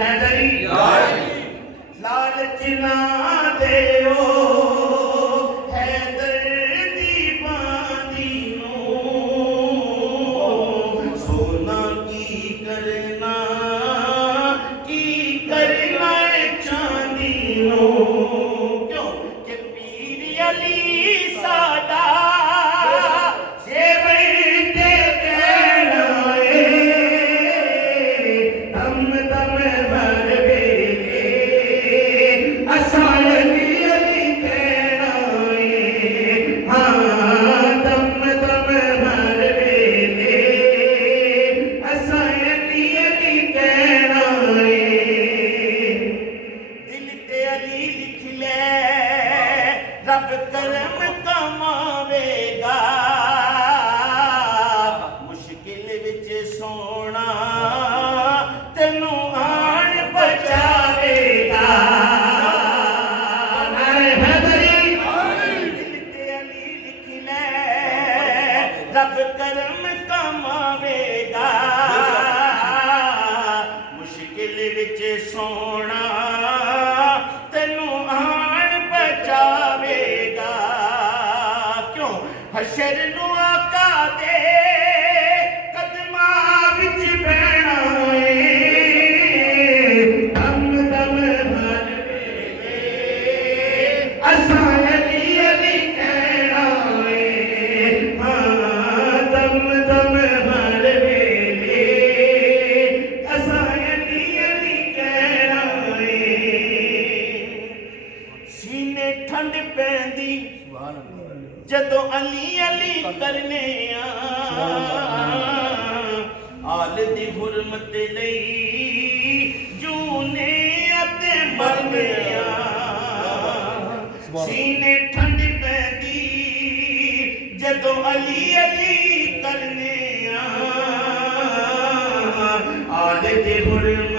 हैदरी लालच ना देओ हैदर दी बांदी नूं सोना की करना है चांदी नूं क्यों कि पीर अली साडा रब करम कमावेगा मुश्किल विच सोना तेनू आन बचावेगा दिल ते अली लिख ले रब करम कमावेगा मुश्किल विच सोना तेनू आन बचावेगा क्यों हशर नू आका दे कदमां विच बहना है दम दम हर वेले असां अली अली कहना है हाँ दम दम हर वेले असां अली अली कहना है सीने ठंड पैंदी जदों अली अली करने आल दी हुरमत लई जूने अते मरने सीने ठंड पैंदी जदों अली अली करने आल दी हुरमत